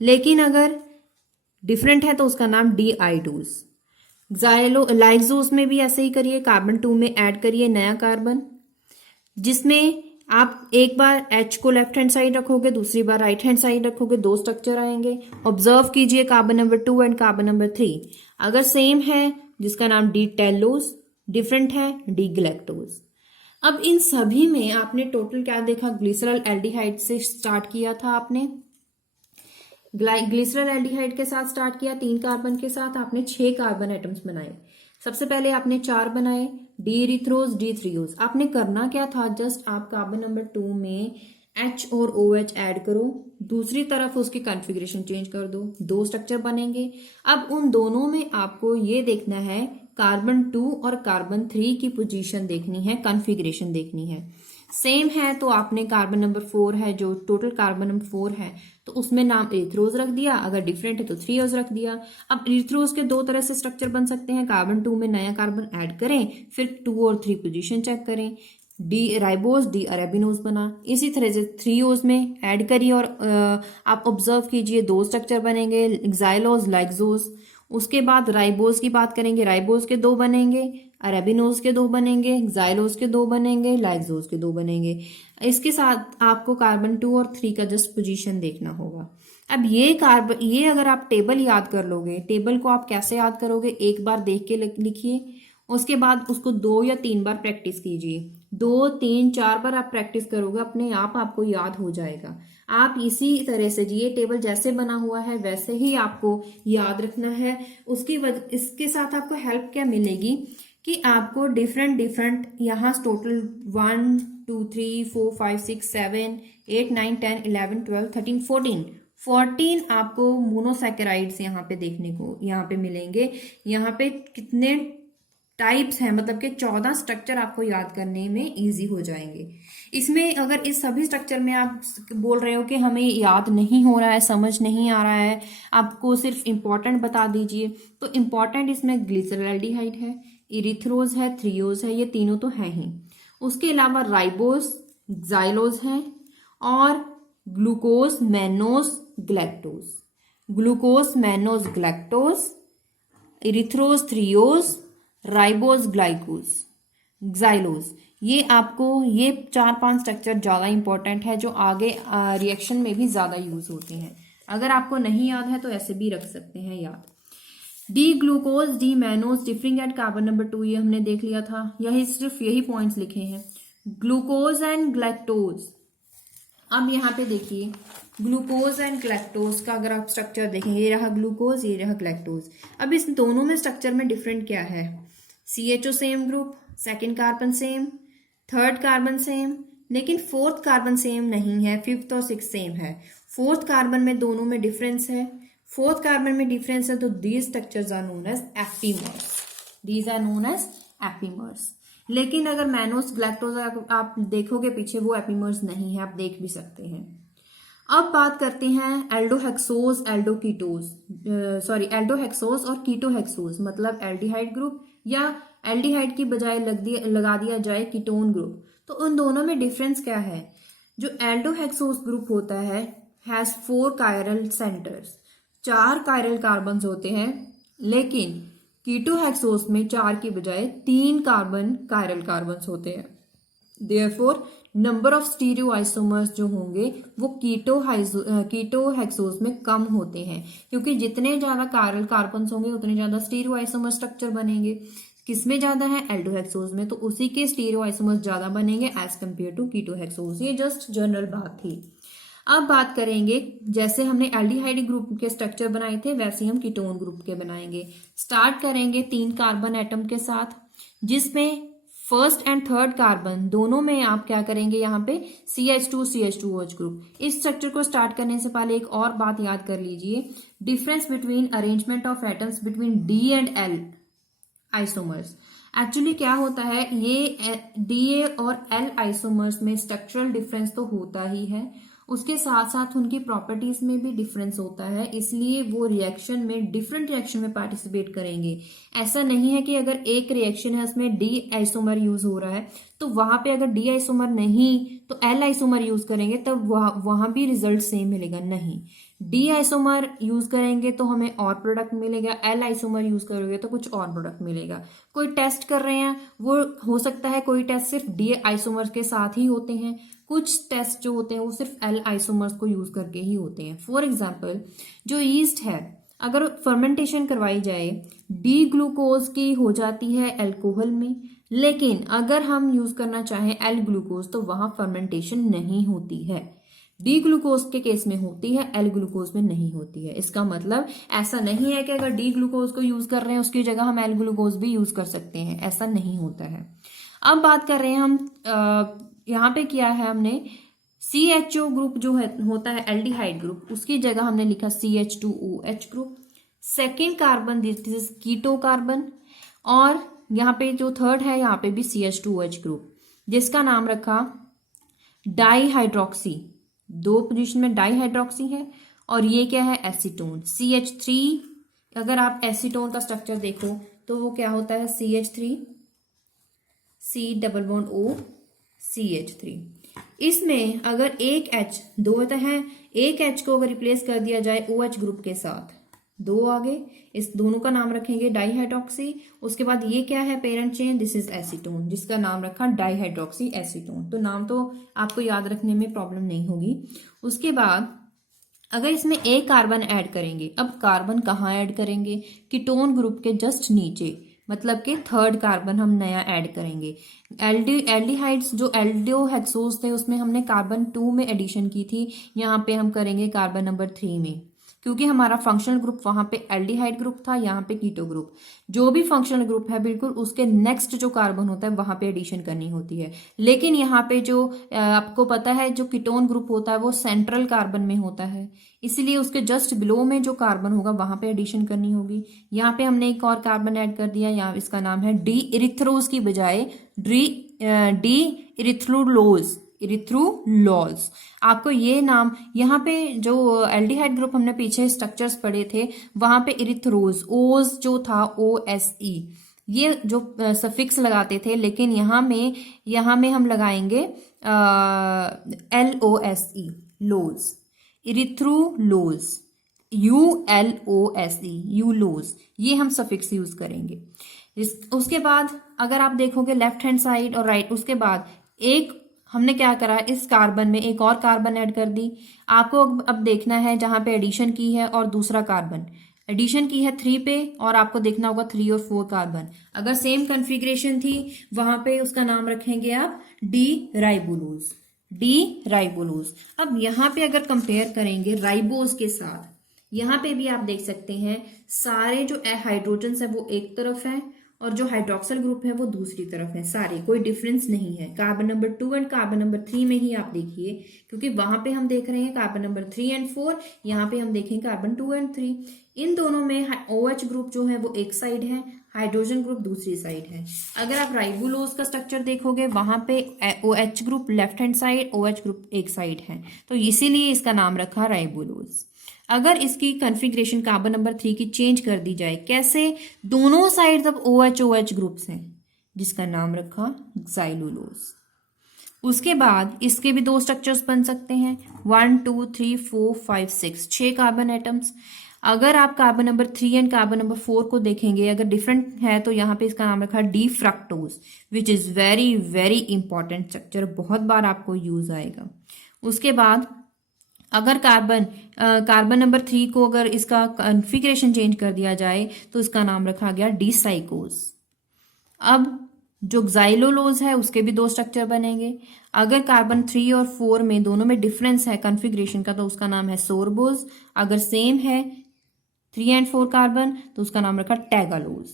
लेकिन अगर डिफरेंट है तो उसका नाम डी आइडोज। लाइक्सोज में भी ऐसे ही करिए, कार्बन 2 में ऐड करिए नया कार्बन, जिसमें आप एक बार H को लेफ्ट हैंड साइड रखोगे, दूसरी बार राइट हैंड साइड रखोगे, 2 स्ट्रक्चर आएंगे। ऑब्जर्व कीजिए carbon number 2 and carbon number 3, अगर सेम है जिसका नाम डी टेलोज, डिफरेंट है डी ग्लैक्टोज। अब इन सभी में आपने टोटल क्या देखा, ग्लिसरॉल एल्डिहाइड से स्टार्ट किया था आपने, ग्लिसरॉल एल्डिहाइड के साथ स्टार्ट किया, 3 कार्बन के साथ आपने 6 कार्बन एटम्स बनाए। सबसे पहले आपने 4 बनाए, डी इरिथ्रोज, डी थ्रियोज। आपने करना क्या था, जस्ट आप कार्बन नंबर 2 में H और OH ऐड करो, दूसरी तरफ उसकी कॉन्फ़िगरेशन चेंज कर दो, 2 स्ट्रक्चर बनेंगे। अब उन दोनों में आपको ये देखना है कार्बन 2 और कार्बन 3 की पोजीशन देखनी है, कॉन्फ़िगरेशन देखनी है। सेम है तो आपने कार्बन नंबर 4 है, जो टोटल कार्बन नंबर 4 है, तो उसमें नाम इरिथ्रोज रख दिया, अगर डिफरेंट है तो थ्रियोज रख दिया। अब इरिथ्रोज के 2 तरह से स्ट्रक्चर बन सकते हैं, कार्बन 2 में नया कार्बन ऐड करें, फिर 2 और 3 पोजीशन चेक करें, डी राइबोज, डी अरेबिनोज बना। इसी तरह से थ्रियोज में ऐड करिए और आप ऑब्जर्व कीजिए 2 स्ट्रक्चर बनेंगे, एक्साइलोज, लाइक्सोज। उसके बाद राइबोज की बात करेंगे, राइबोज के 2 बनेंगे, अरेबिनोज के 2 बनेंगे, एक्साइलोज के 2 बनेंगे, लाइक्सोज के 2 बनेंगे। इसके साथ आपको कार्बन 2 और 3 का जस्ट पोजीशन देखना होगा। अब ये अगर आप टेबल याद कर लोगे, टेबल को आप कैसे याद करोगे, एक बार देख के लिखिए, उसके बाद उसको 2 या 3 बार प्रैक्टिस कीजिए। 2, 3, 4 बार आप प्रैक्टिस करोगे, अपने आप आपको याद हो जाएगा। आप इसी तरह से ये टेबल जैसे बना हुआ है वैसे ही आपको याद रखना है। इसके साथ आपको हेल्प क्या मिलेगी कि आपको डिफरेंट यहाँ टोटल 1, 2, 3, 4, 5, 6, 7, 8, 9, 10, 11, 12, 13, 14 आपको मोनोसैकेराइड्स यहाँ पे देखने को यहाँ पे मिलेंगे। यहाँ पे कितने टाइप्स हैं, मतलब कि 14 स्ट्रक्चर आपको याद करने में इजी हो जाएंगे। इसमें अगर इस सभी स्ट्रक्चर में आप बोल रहे हो कि हमें याद नहीं हो रहा है, समझ नहीं आ रहा है, आपको सिर्फ इम्पॉर्टेंट बता दीजिए, तो इम्पॉर्टेंट इसमें ग्लिसरॉल्डिहाइड है, इरिथ्रोज है, थ्रियोज है, ये तीनों तो हैं ही। उसके अलावा राइबोज, एक्साइलोज हैं, और glucose, mannose, galactose, glucose, mannose, galactose, erythrose, threose, ribose, glycose, xylose. ये आपको ये 4-5 स्ट्रक्चर ज़्यादा इंपॉर्टेंट है, जो आगे रिएक्शन में भी ज़्यादा यूज होते हैं। अगर आपको नहीं याद है तो ऐसे भी रख सकते हैं याद। D glucose, D mannose, differing at carbon number 2, ये हमने देख लिया था, सिर्फ यही पॉइंट्स लिखे हैं। ग्लूकोज एंड ग्लैक्टोज, अब यहाँ पे देखिए ग्लूकोज एंड ग्लैक्टोज का अगर आप स्ट्रक्चर देखेंगे, ये रहा ग्लूकोज, ये रहा ग्लैक्टोज। अब इस दोनों में स्ट्रक्चर में डिफरेंट क्या है, CHO same group, second carbon same, third carbon same, लेकिन फोर्थ कार्बन सेम नहीं है, 5th और 6th सेम है। फोर्थ कार्बन में दोनों में डिफरेंस है, फोर्थ कार्बन में डिफरेंस है, तो these structures are known as epimers, these are known as epimers. लेकिन अगर मैनोस ग्लैक्टोज आप देखोगे पीछे वो एपिमर्स नहीं है, आप देख भी सकते हैं। अब बात करते हैं एल्डोहेक्सोज एल्डोहेक्सोज और कीटोहेक्सोज, मतलब एल्डिहाइड ग्रुप या एल्डिहाइड की बजाय लगा दिया जाए कीटोन ग्रुप। तो उन दोनों में डिफरेंस क्या है? जो एल्डोहेक्सोज ग्रुप होता है has 4 chiral centres, 4 chiral carbons होते हैं, लेकिन कीटोहेक्सोज में 4 की बजाय 3 कायरल कार्बन्स होते हैं। Therefore number of stereo isomers जो होंगे वो कीटोहेक्सोज में कम होते हैं, क्योंकि जितने ज्यादा कायरल कार्बन्स होंगे उतने ज्यादा स्टीरियो आइसोमर स्ट्रक्चर बनेंगे। किसमें ज्यादा है? एल्डोहेक्सोज में, तो उसी के स्टीरियो आइसोमर्स ज्यादा बनेंगे एज कंपेयर टू कीटोहेक्सोज। ये जस्ट जनरल बात थी। अब बात करेंगे, जैसे हमने एल्डिहाइड ग्रुप के स्ट्रक्चर बनाए थे वैसे हम कीटोन ग्रुप के बनाएंगे। स्टार्ट करेंगे 3 कार्बन एटम के साथ, जिसमें फर्स्ट एंड थर्ड कार्बन दोनों में आप क्या करेंगे, यहाँ पे CH2CH2OH ग्रुप। इस स्ट्रक्चर को स्टार्ट करने से पहले एक और बात याद कर लीजिए, difference between arrangement of atoms between D and L isomers. Actually क्या होता है, ये DA और L आइसोमर्स में स्ट्रक्चरल डिफरेंस तो होता ही है, उसके साथ साथ उनकी प्रॉपर्टीज में भी डिफरेंस होता है, इसलिए वो रिएक्शन में डिफरेंट रिएक्शन में पार्टिसिपेट करेंगे। ऐसा नहीं है कि अगर एक रिएक्शन है उसमें D आइसोमर यूज हो रहा है तो वहां पे अगर D आइसोमर नहीं तो L आइसोमर यूज करेंगे तब वहां भी रिजल्ट सेम मिलेगा, नहीं। D आइसोमर यूज करेंगे तो हमें और प्रोडक्ट मिलेगा, L आइसोमर यूज करोगे तो कुछ और प्रोडक्ट मिलेगा। कोई टेस्ट कर रहे हैं, वो हो सकता है कोई टेस्ट सिर्फ D आइसोमर के साथ ही होते हैं, कुछ टेस्ट जो होते हैं वो सिर्फ L आइसोमर्स को यूज करके ही होते हैं। फॉर एग्जाम्पल, जो ईस्ट है, अगर फर्मेंटेशन करवाई जाए D ग्लूकोज की हो जाती है अल्कोहल में, लेकिन अगर हम यूज करना चाहें L ग्लूकोज तो वहां फर्मेंटेशन नहीं होती है। D ग्लूकोज के केस में होती है, L ग्लूकोज में नहीं होती है। इसका मतलब ऐसा नहीं है कि अगर D ग्लूकोज को यूज कर रहे हैं उसकी जगह हम L ग्लूकोज भी यूज कर सकते हैं, ऐसा नहीं होता है। अब बात कर रहे हैं हम यहाँ पे किया है हमने CHO ग्रुप जो है होता है एल्डिहाइड ग्रुप, उसकी जगह हमने लिखा CH2OH group. Second carbon this is keto carbon, और यहाँ पे जो थर्ड है यहाँ पे भी CH2OH ग्रुप, जिसका नाम रखा डाईहाइड्रोक्सी। 2 पोजीशन में डाईहाइड्रोक्सी है, और ये क्या है, एसीटोन CH3। अगर आप एसीटोन का स्ट्रक्चर देखो तो वो क्या होता है, CH3 C double bond O CH3। इसमें अगर एक H, 2 होता है, एक H को अगर रिप्लेस कर दिया जाए OH ग्रुप के साथ, 2 आगे, इस दोनों का नाम रखेंगे डाईहाइड्रोक्सी। उसके बाद ये क्या है, parent chain, this is acetone, जिसका नाम रखा डाईहाइड्रोक्सी एसीटोन। तो नाम तो आपको याद रखने में प्रॉब्लम नहीं होगी। उसके बाद अगर इसमें एक कार्बन ऐड करेंगे, अब कार्बन कहाँ ऐड करेंगे, कीटोन ग्रुप के जस्ट नीचे, मतलब कि थर्ड कार्बन हम नया ऐड करेंगे। एल्डिहाइड्स जो एल्डोहेक्सोज थे उसमें हमने कार्बन 2 में एडिशन की थी, यहाँ पे हम करेंगे कार्बन नंबर 3 में, क्योंकि हमारा फंक्शनल ग्रुप वहां पे एल्डिहाइड ग्रुप था, यहाँ पे कीटो ग्रुप। जो भी फंक्शनल ग्रुप है बिल्कुल उसके नेक्स्ट जो कार्बन होता है वहां पे एडिशन करनी होती है। लेकिन यहाँ पे जो आपको पता है जो कीटोन ग्रुप होता है वो सेंट्रल कार्बन में होता है, इसलिए उसके जस्ट बिलो में जो कार्बन होगा वहां पे एडिशन करनी होगी। यहाँ पे हमने एक और कार्बन ऐड कर दिया, यहाँ इसका नाम है डी इरिथ्रोज की बजाय डी इरिथ्रोलोज। आपको ये नाम, यहाँ पे जो एल्डिहाइड ग्रुप हमने पीछे स्ट्रक्चर्स पढ़े थे वहां पे इरिथ्रोज, ओज जो था OSE, ये जो सफिक्स लगाते थे, लेकिन यहाँ में हम लगाएंगे LOSE, लोज, इरिथ्रोलोज, ULOSE, यूलोज, ये हम सफिक्स यूज करेंगे। उसके बाद अगर आप देखोगे लेफ्ट हैंड साइड और राइट, उसके बाद एक हमने क्या करा, इस कार्बन में एक और कार्बन ऐड कर दी। आपको अब देखना है जहां पे एडिशन की है और दूसरा कार्बन एडिशन की है 3 पे, और आपको देखना होगा 3 और 4 कार्बन। अगर सेम कॉन्फ़िगरेशन थी वहां पे उसका नाम रखेंगे आप डी राइबोलोज। अब यहाँ पे अगर कंपेयर करेंगे राइबोज के साथ, यहाँ पे भी आप देख सकते हैं सारे जो हाइड्रोजन है वो एक तरफ है और जो हाइड्रोक्सिल ग्रुप है वो दूसरी तरफ है, सारे, कोई डिफरेंस नहीं है। Carbon number 2 and carbon number 3 में ही आप देखिए, क्योंकि वहां पे हम देख रहे हैं कार्बन नंबर 3 एंड 4, यहाँ पे हम देखें कार्बन 2 एंड 3। इन दोनों में OH ग्रुप जो है वो एक साइड है, हाइड्रोजन ग्रुप दूसरी साइड है। अगर आप राइबोलोज का स्ट्रक्चर देखोगे वहां पे OH group left hand side, OH group एक साइड है, तो इसीलिए इसका नाम रखा राइबोलोज। अगर इसकी कॉन्फ़िगरेशन कार्बन नंबर 3 की चेंज कर दी जाए, कैसे, दोनों साइड अब OH ग्रुप्स हैं, जिसका नाम रखा ग्जाइलोलोज। उसके बाद इसके भी दो स्ट्रक्चर्स बन सकते हैं, 1 2 3 4 5 6, 6 कार्बन एटम्स। अगर आप carbon number 3 and carbon number 4 को देखेंगे, अगर डिफरेंट है तो यहाँ पे इसका नाम रखा D fructose, which is very very important structure, बहुत बार आपको यूज आएगा। उसके बाद अगर कार्बन नंबर 3 को अगर इसका कॉन्फ़िगरेशन चेंज कर दिया जाए तो इसका नाम रखा गया डी साइकोज। अब जो ग्जाइलोलोज है उसके भी दो स्ट्रक्चर बनेंगे। अगर कार्बन 3 और 4 में दोनों में डिफरेंस है कॉन्फ़िगरेशन का तो उसका नाम है सोरबोज। अगर सेम है 3 एंड 4 कार्बन तो उसका नाम रखा टैगालोज।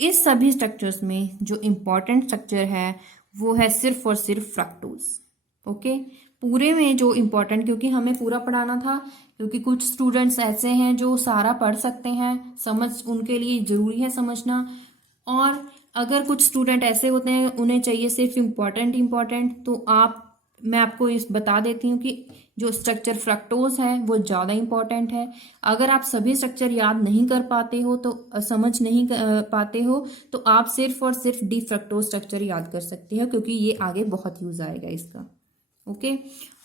इस सभी स्ट्रक्चर्स में जो इंपॉर्टेंट स्ट्रक्चर है वो है सिर्फ और सिर्फ फ्रक्टोज। ओके, पूरे में जो इम्पोर्टेंट, क्योंकि हमें पूरा पढ़ाना था, क्योंकि कुछ स्टूडेंट्स ऐसे हैं जो सारा पढ़ सकते हैं, समझ उनके लिए जरूरी है समझना, और अगर कुछ स्टूडेंट ऐसे होते हैं उन्हें चाहिए सिर्फ इम्पोर्टेंट, तो मैं आपको इस बता देती हूँ कि जो स्ट्रक्चर फ्रक्टोज है वो ज़्यादा इंपॉर्टेंट है। अगर आप सभी स्ट्रक्चर याद नहीं कर पाते हो तो समझ नहीं पाते हो तो आप सिर्फ और सिर्फ डी फ्रक्टोज स्ट्रक्चर याद कर सकते हो, क्योंकि ये आगे बहुत यूज आएगा इसका। ओके,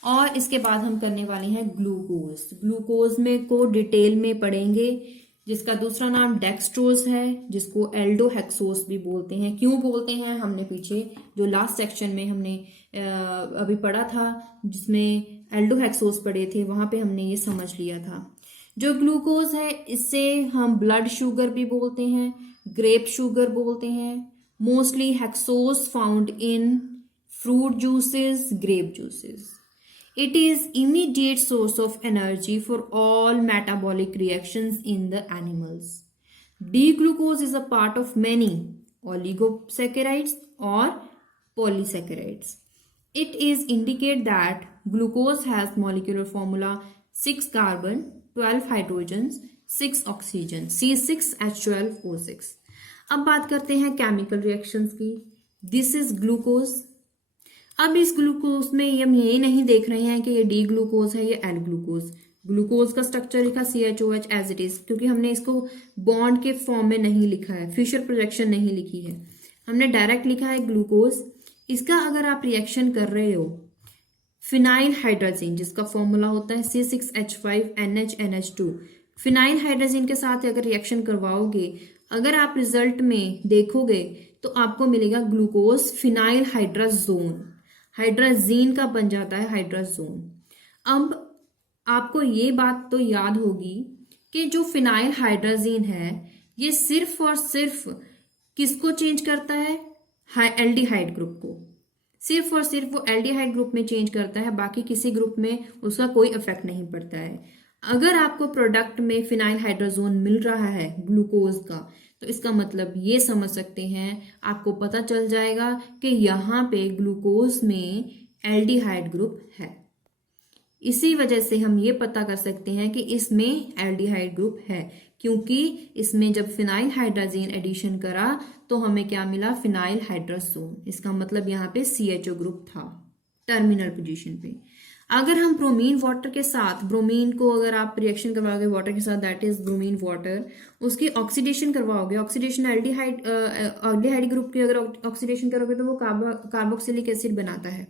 और इसके बाद हम करने वाले हैं ग्लूकोज। ग्लूकोज में को डिटेल में पढ़ेंगे, जिसका दूसरा नाम डेक्सट्रोज है, जिसको एल्डोहेक्सोस भी बोलते हैं। क्यों बोलते हैं, हमने पीछे जो लास्ट सेक्शन में हमने अभी पढ़ा था जिसमें एल्डोहेक्सोस पढ़े थे, वहां पे हमने ये समझ लिया था। जो ग्लूकोज है इससे हम ब्लड शुगर भी बोलते हैं, ग्रेप शुगर बोलते हैं। Mostly hexose found in fruit juices, grape juices. It is immediate source of energy for all metabolic reactions in the animals. D-glucose is a part of many oligosaccharides or polysaccharides. It is indicate that glucose has molecular formula 6 carbon, 12 hydrogens, 6 oxygen, C6H12O6. अब बात करते हैं chemical reactions की। This is glucose. अब इस glucose में हम यही नहीं देख रहे हैं कि ये डी ग्लूकोज है, ये एल ग्लूकोज। ग्लूकोज का स्ट्रक्चर लिखा CHOH एज इट इज, क्योंकि हमने इसको बॉन्ड के फॉर्म में नहीं लिखा है, फिशर प्रोजेक्शन नहीं लिखी है, हमने डायरेक्ट लिखा है ग्लूकोज। इसका अगर आप रिएक्शन कर रहे हो फिनाइल हाइड्रोजीन, जिसका फॉर्मूला होता है C6H5NH2, फिनाइल हाइड्रोजीन के साथ अगर रिएक्शन करवाओगे, अगर आप रिजल्ट में देखोगे तो आपको मिलेगा ग्लूकोज फिनाइल हाइड्राजोन। हाइड्राजीन का बन जाता है हाइड्राजोन। अब आपको ये बात तो याद होगी कि जो फिनाइल हाइड्राजीन है ये सिर्फ और सिर्फ किसको चेंज करता है, एल्डिहाइड ग्रुप को। सिर्फ और सिर्फ वो एल्डिहाइड ग्रुप में चेंज करता है, बाकी किसी ग्रुप में उसका कोई इफेक्ट नहीं पड़ता है। अगर आपको प्रोडक्ट में फिनाइल हाइड्राजोन मिल रहा है ग्लूकोज का, तो इसका मतलब ये समझ सकते हैं, आपको पता चल जाएगा कि यहाँ पे ग्लूकोज में एल्डिहाइड ग्रुप है। इसी वजह से हम ये पता कर सकते हैं कि इसमें एल्डिहाइड ग्रुप है, क्योंकि इसमें जब फिनाइल हाइड्राजीन एडिशन करा तो हमें क्या मिला, फिनाइल हाइड्राजोन। इसका मतलब यहाँ पे CHO ग्रुप था टर्मिनल पोजीशन पे। अगर हम ब्रोमीन वाटर के साथ, ब्रोमीन को अगर आप रिएक्शन करवाओगे वाटर के साथ, दैट इज ब्रोमीन वाटर, उसकी ऑक्सीडेशन करवाओगे, ऑक्सीडेशन एल्डिहाइड ग्रुप की अगर ऑक्सीडेशन करोगे तो वो कार्बोक्सिलिक एसिड बनाता है।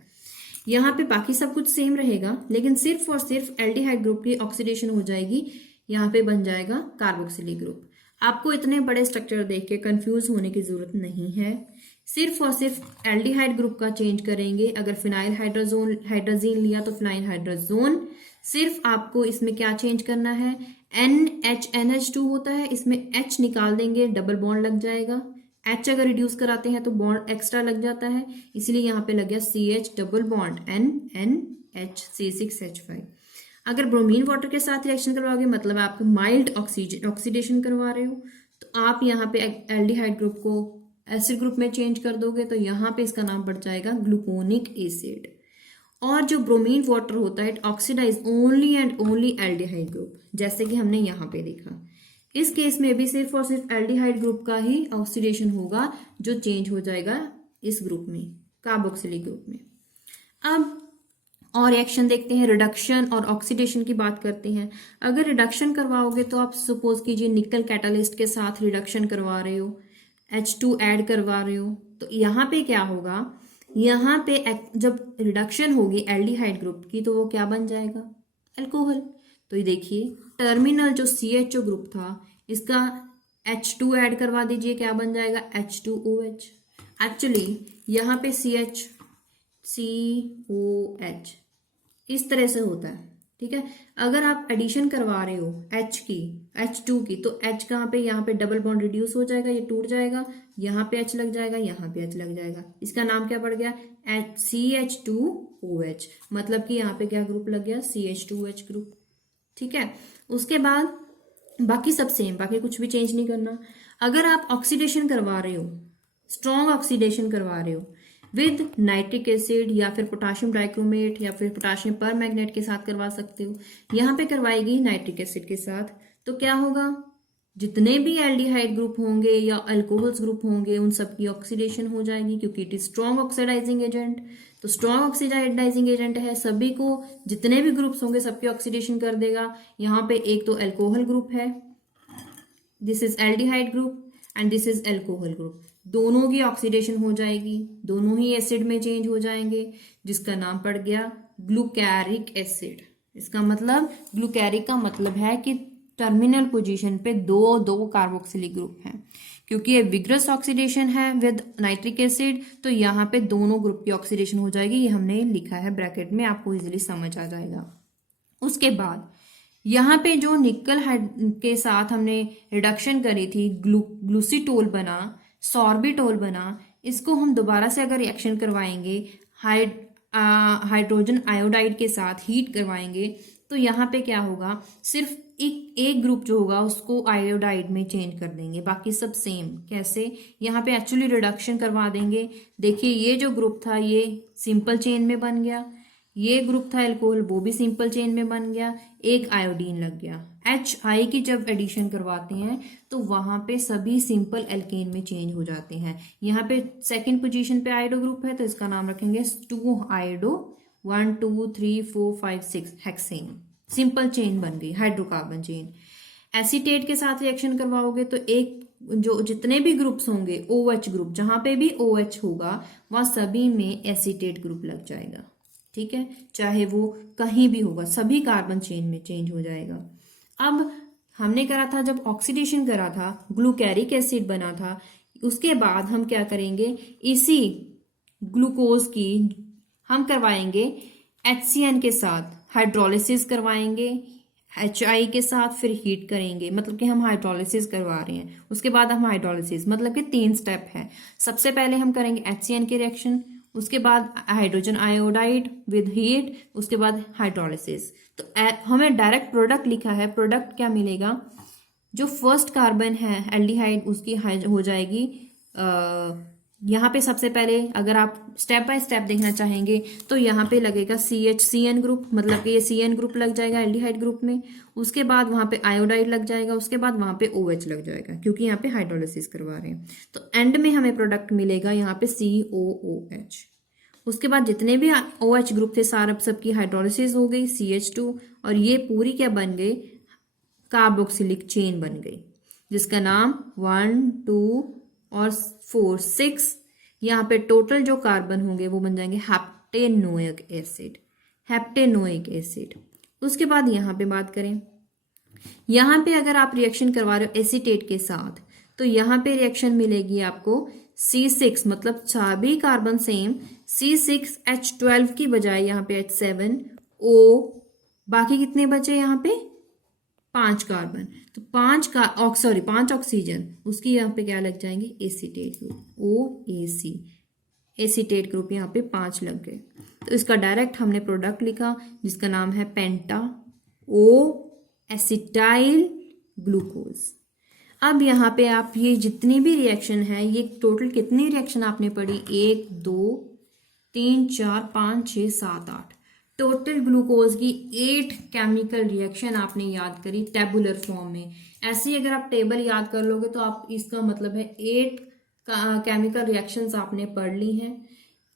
यहाँ पे बाकी सब कुछ सेम रहेगा, लेकिन सिर्फ और सिर्फ एल्डिहाइड ग्रुप की ऑक्सीडेशन हो जाएगी, यहाँ पे बन जाएगा कार्बोक्सिलिक ग्रुप। आपको इतने बड़े स्ट्रक्चर देख के कंफ्यूज होने की जरूरत नहीं है, सिर्फ और सिर्फ एल्डिहाइड ग्रुप का चेंज करेंगे। अगर फिनाइल हाइड्रोजीन लिया तो फिनाइल हाइड्रोजोन, सिर्फ आपको इसमें क्या चेंज करना है, NH2 होता है, इसमें H निकाल देंगे, डबल बॉन्ड लग जाएगा। H अगर रिड्यूस कराते हैं तो बॉन्ड एक्स्ट्रा लग जाता है, इसलिए यहाँ पे लग गया CH double bond NH C6H5। अगर ब्रोमीन वाटर के साथ रिएक्शन करवाओगे, मतलब आप माइल्ड ऑक्सीडेशन करवा रहे हो, तो आप यहाँ पे एल्डिहाइड ग्रुप को एसिड ग्रुप में चेंज कर दोगे तो यहाँ पे इसका नाम पड़ जाएगा ग्लूकोनिक एसिड। और जो ब्रोमीन वाटर होता है, it oxidize only and only aldehyde group, जैसे कि हमने यहाँ पे देखा। इस केस में भी सिर्फ और सिर्फ एल्डिहाइड ग्रुप का ही ऑक्सीडेशन होगा जो चेंज हो जाएगा इस ग्रुप में, कार्बोक्सिलिक ग्रुप में। अब और रिएक्शन देखते हैं, रिडक्शन और ऑक्सीडेशन की बात करते हैं। अगर रिडक्शन करवाओगे तो आप सपोज कीजिए निकल कैटालिस्ट के साथ रिडक्शन करवा रहे हो, H2 ऐड करवा रहे हो, तो यहाँ पे क्या होगा, यहाँ पे जब रिडक्शन होगी एल्डिहाइड ग्रुप की तो वो क्या बन जाएगा, अल्कोहल। तो ये देखिए टर्मिनल जो CHO ग्रुप था इसका H2 ऐड करवा दीजिए, क्या बन जाएगा, H2OH। एक्चुअली यहाँ पे COH इस तरह से होता है, ठीक है। अगर आप एडिशन करवा रहे हो H2 की तो H कहाँ पे, यहाँ पे डबल बॉन्ड रिड्यूस हो जाएगा, ये टूट जाएगा, यहाँ पे H लग जाएगा, यहाँ पे H लग जाएगा, इसका नाम क्या पड़ गया, CH2OH। मतलब कि यहाँ पे क्या ग्रुप लग गया, CH2OH ग्रुप, ठीक है। उसके बाद बाकी सब सेम, बाकी कुछ भी चेंज नहीं करना। अगर आप ऑक्सीडेशन करवा रहे हो, स्ट्रॉन्ग ऑक्सीडेशन करवा रहे हो विद नाइट्रिक एसिड या फिर पोटाशियम डाइक्रोमेट या फिर पोटाशियम परमैंगनेट के साथ करवा सकते हो। यहाँ पे करवाएगी नाइट्रिक एसिड के साथ, तो क्या होगा, जितने भी एल्डिहाइड ग्रुप होंगे या अल्कोहल्स ग्रुप होंगे उन सब की ऑक्सीडेशन हो जाएगी, क्योंकि it is strong oxidizing agent. तो स्ट्रॉन्ग ऑक्सीडाइजिंग एजेंट है, सभी को जितने भी ग्रुप्स होंगे सबकी ऑक्सीडेशन कर देगा। यहाँ पे एक तो अल्कोहल ग्रुप है, this is aldehyde group and this is alcohol group, दोनों की ऑक्सीडेशन हो जाएगी, दोनों ही एसिड में चेंज हो जाएंगे, जिसका नाम पड़ गया ग्लूकैरिक एसिड। इसका मतलब, ग्लूकैरिक का मतलब है कि टर्मिनल पोजीशन पे दो कार्बोक्सिलिक ग्रुप हैं। क्योंकि ये विग्रस ऑक्सीडेशन है विद नाइट्रिक एसिड, तो यहाँ पे दोनों ग्रुप की ऑक्सीडेशन हो जाएगी। ये हमने लिखा है ब्रैकेट में, आपको इजीली समझ आ जाएगा। उसके बाद यहाँ पे जो निकल के साथ हमने रिडक्शन करी थी, ग्लूसीटोल बना, सॉर्बिटोल बना, इसको हम दोबारा से अगर रिएक्शन करवाएंगे हाइड्रोजन आयोडाइड के साथ हीट करवाएंगे तो यहाँ पे क्या होगा, सिर्फ एक ग्रुप जो होगा उसको आयोडाइड में चेंज कर देंगे, बाकी सब सेम। कैसे, यहाँ पे एक्चुअली रिडक्शन करवा देंगे। देखिए ये जो ग्रुप था ये सिंपल चेन में बन गया, ये ग्रुप था अल्कोहल वो भी सिंपल चेन में बन गया, एक आयोडीन लग गया। HI की जब एडिशन करवाते हैं तो वहां पे सभी सिंपल एल्केन में चेंज हो जाते हैं। यहाँ पे सेकंड पोजीशन पे आयोडो ग्रुप है तो इसका नाम रखेंगे 2 आयोडो, 1 2 3 4 5 6 हेक्सेन, सिंपल चेन बन गई, हाइड्रोकार्बन चेन। एसीटेट के साथ रिएक्शन करवाओगे तो एक जो जितने भी ग्रुप्स होंगे OH ग्रुप, जहां पे भी OH होगा वहां सभी में एसीटेट ग्रुप लग जाएगा, ठीक है, चाहे वो कहीं भी होगा, सभी कार्बन चेन में चेंज हो जाएगा। अब हमने करा था, जब ऑक्सीडेशन करा था ग्लूकैरिक एसिड बना था, उसके बाद हम क्या करेंगे, इसी ग्लूकोज की हम करवाएंगे HCN के साथ हाइड्रोलिसिस करवाएंगे, HI के साथ फिर हीट करेंगे, मतलब कि हम हाइड्रोलिसिस करवा रहे हैं। उसके बाद हम हाइड्रोलिसिस, मतलब कि 3 स्टेप है। सबसे पहले हम करेंगे HCN की रिएक्शन, उसके बाद हाइड्रोजन आयोडाइड विद हीट, उसके बाद हाइड्रोलिसिस। तो हमें डायरेक्ट प्रोडक्ट लिखा है, प्रोडक्ट क्या मिलेगा, जो फर्स्ट कार्बन है एल्डिहाइड उसकी हो जाएगी। यहाँ पे सबसे पहले अगर आप स्टेप बाय स्टेप देखना चाहेंगे तो यहाँ पे लगेगा CN ग्रुप, मतलब कि ये CN ग्रुप लग जाएगा एल्डिहाइड ग्रुप में। उसके बाद वहां पे आयोडाइड लग जाएगा, उसके बाद वहां पे OH लग जाएगा, क्योंकि यहाँ पे हाइड्रोलिसिस करवा रहे हैं। तो एंड में हमें प्रोडक्ट मिलेगा यहाँ पे COOH। उसके बाद जितने भी OH ग्रुप थे सारा सबकी हाइड्रोलिसिस हो गई, CH2, और ये पूरी क्या बन गई, कार्बोक्सिलिक चेन बन गई, जिसका नाम 1 2 और 4 6, यहाँ पे टोटल जो कार्बन होंगे वो बन जाएंगे हेप्टेनोइक एसिड। उसके बाद यहाँ पे बात करें, यहाँ पे अगर आप रिएक्शन करवा रहे हो एसीटेट के साथ तो यहाँ पे रिएक्शन मिलेगी आपको C6, मतलब सभी कार्बन सेम, C6H12 की बजाय यहाँ पे H7O, बाकी कितने बचे यहाँ पे 5 कार्बन, तो 5 ऑक्सीजन, उसकी यहाँ पे क्या लग जाएंगे, acetate group, OAC, acetate group यहाँ पे 5 लग गए। तो इसका डायरेक्ट हमने प्रोडक्ट लिखा जिसका नाम है पेंटा O एसिटाइल ग्लूकोज। अब यहाँ पे आप ये जितनी भी रिएक्शन है, ये टोटल कितनी रिएक्शन आपने पढ़ी, 1 2 3 4 5 6 7 8, टोटल ग्लूकोज की 8 केमिकल रिएक्शन आपने याद करी टेबुलर फॉर्म में। ऐसे ही अगर आप टेबल याद कर लोगे तो आप इसका मतलब है 8 केमिकल रिएक्शंस आपने पढ़ ली हैं।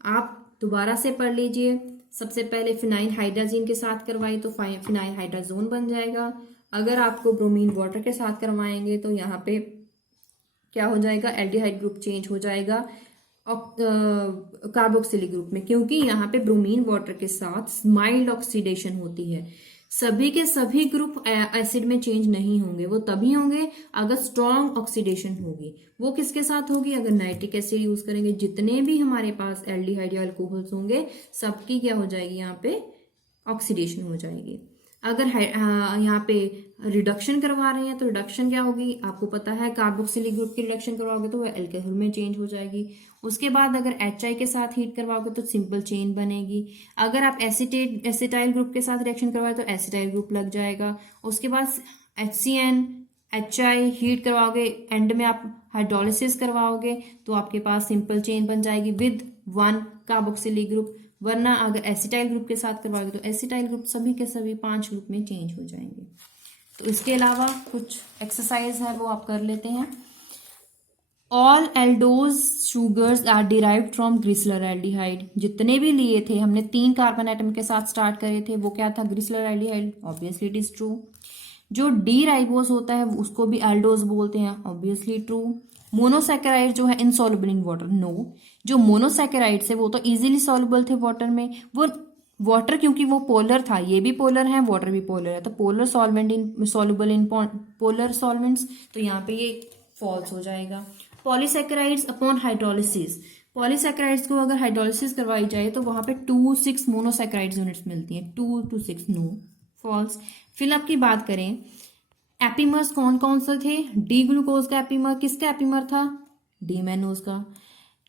आप दोबारा से पढ़ लीजिए। सबसे पहले फिनाइल हाइड्राजीन के साथ करवाई तो फिनाइल हाइड्राजोन बन जाएगा। अगर आपको ब्रोमीन वाटर के साथ करवाएंगे तो यहाँ पे क्या हो जाएगा, एल्डिहाइड ग्रुप चेंज हो जाएगा कार्बोक्सिलिक ग्रुप में, क्योंकि यहाँ पे ब्रोमीन वाटर के साथ माइल्ड ऑक्सीडेशन होती है। सभी के सभी ग्रुप एसिड में चेंज नहीं होंगे, वो तभी होंगे अगर स्ट्रॉन्ग ऑक्सीडेशन होगी। वो किसके साथ होगी, अगर नाइट्रिक एसिड यूज करेंगे। जितने भी हमारे पास एल्डिहाइड या अल्कोहल्स होंगे सबकी क्या हो जाएगी, यहाँ पे ऑक्सीडेशन हो जाएगी। अगर यहाँ पे रिडक्शन करवा रहे हैं तो रिडक्शन क्या होगी, आपको पता है कार्बोक्सिलिक ग्रुप की रिडक्शन करवाओगे तो वह अल्कोहल में चेंज हो जाएगी। उसके बाद अगर HI के साथ हीट करवाओगे तो सिंपल चेन बनेगी। अगर आप एसिटाइल ग्रुप के साथ रिएक्शन करवाए तो एसिटाइल ग्रुप लग जाएगा। उसके बाद HCN HI हीट करवाओगे, एंड में आप हाइड्रोलिसिस करवाओगे तो आपके पास सिंपल चेन बन जाएगी विद 1 कार्बोक्सिलिक ग्रुप। वरना अगर एसिटाइल ग्रुप के साथ करवाओगे तो एसिटाइल ग्रुप सभी के सभी 5 ग्रुप में चेंज हो जाएंगे। तो इसके अलावा कुछ एक्सरसाइज है वो आप कर लेते हैं। All aldose sugars are derived from glyceraldehyde. जितने भी लिए थे हमने 3 कार्बन एटम के साथ स्टार्ट करे थे, वो क्या था, glyceraldehyde. Obviously it is true. जो डी राइबोस होता है उसको भी एल्डोज बोलते हैं, ऑब्वियसली ट्रू। मोनोसैकेराइड जो है इनसॉल्युबल इन वाटर, नो। जो मोनोसैकेराइड्स है वो तो इजीली सॉल्युबल थे वाटर में। वो वाटर क्योंकि वो पोलर था, ये भी पोलर है, वाटर भी पोलर है, तो polar solvent in soluble in polar solvents, तो यहाँ पे ये फॉल्स हो जाएगा। पॉलीसैकेराइड्स अपॉन हाइड्रोलिसिस, पॉलीसैकेराइड्स को अगर हाइड्रोलिसिस करवाई जाए तो वहां पे 2-6 मोनोसैकेराइड्स यूनिट्स मिलती हैं, 2 to 6, नो, फॉल्स। फिलअप की बात करें, एपीमर्स कौन कौन से थे, डी ग्लूकोज का एपीमर, किसका एपीमर था, डी मैनोज का।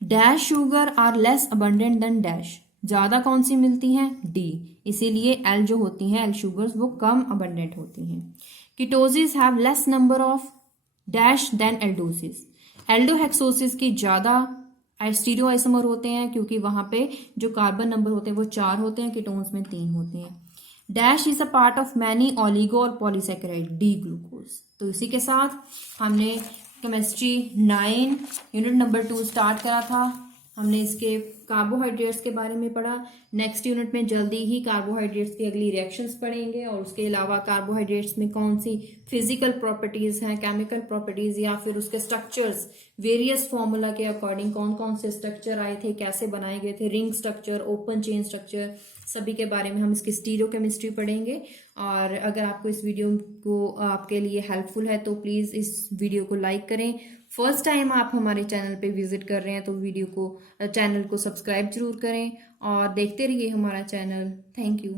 Dash sugar are less abundant than dash, ज्यादा कौन सी मिलती हैं, डी, इसीलिए एल जो होती हैं एल शुगर्स वो कम अबंडेंट होती हैं। Ketoses have less number of dash than aldoses, aldohexoses की ज्यादा स्टीरियो आइसोमर होते हैं क्योंकि वहां पे जो कार्बन नंबर होते हैं वो 4 होते हैं, कीटोन्स में 3 होते हैं। Dash is a part of many oligo और पॉलीसैकेराइड, डी ग्लूकोज। तो इसी के साथ हमने केमिस्ट्री 9 यूनिट नंबर 2 स्टार्ट करा था। हमने इसके कार्बोहाइड्रेट्स के बारे में पढ़ा। नेक्स्ट यूनिट में जल्दी ही कार्बोहाइड्रेट्स की अगली रिएक्शंस पढ़ेंगे, और उसके अलावा कार्बोहाइड्रेट्स में कौन सी फिजिकल प्रॉपर्टीज हैं, केमिकल प्रॉपर्टीज, या फिर उसके स्ट्रक्चर्स, वेरियस फॉर्मूला के अकॉर्डिंग कौन कौन से स्ट्रक्चर आए थे, कैसे बनाए गए थे, ring structure, open chain structure, सभी के बारे में हम इसकी स्टीरियोकेमिस्ट्री पढ़ेंगे। और अगर आपको इस वीडियो को आपके लिए हेल्पफुल है तो प्लीज़ इस वीडियो को लाइक करें। फर्स्ट टाइम आप हमारे चैनल पे विजिट कर रहे हैं तो चैनल को सब्सक्राइब जरूर करें और देखते रहिए हमारा चैनल। Thank you.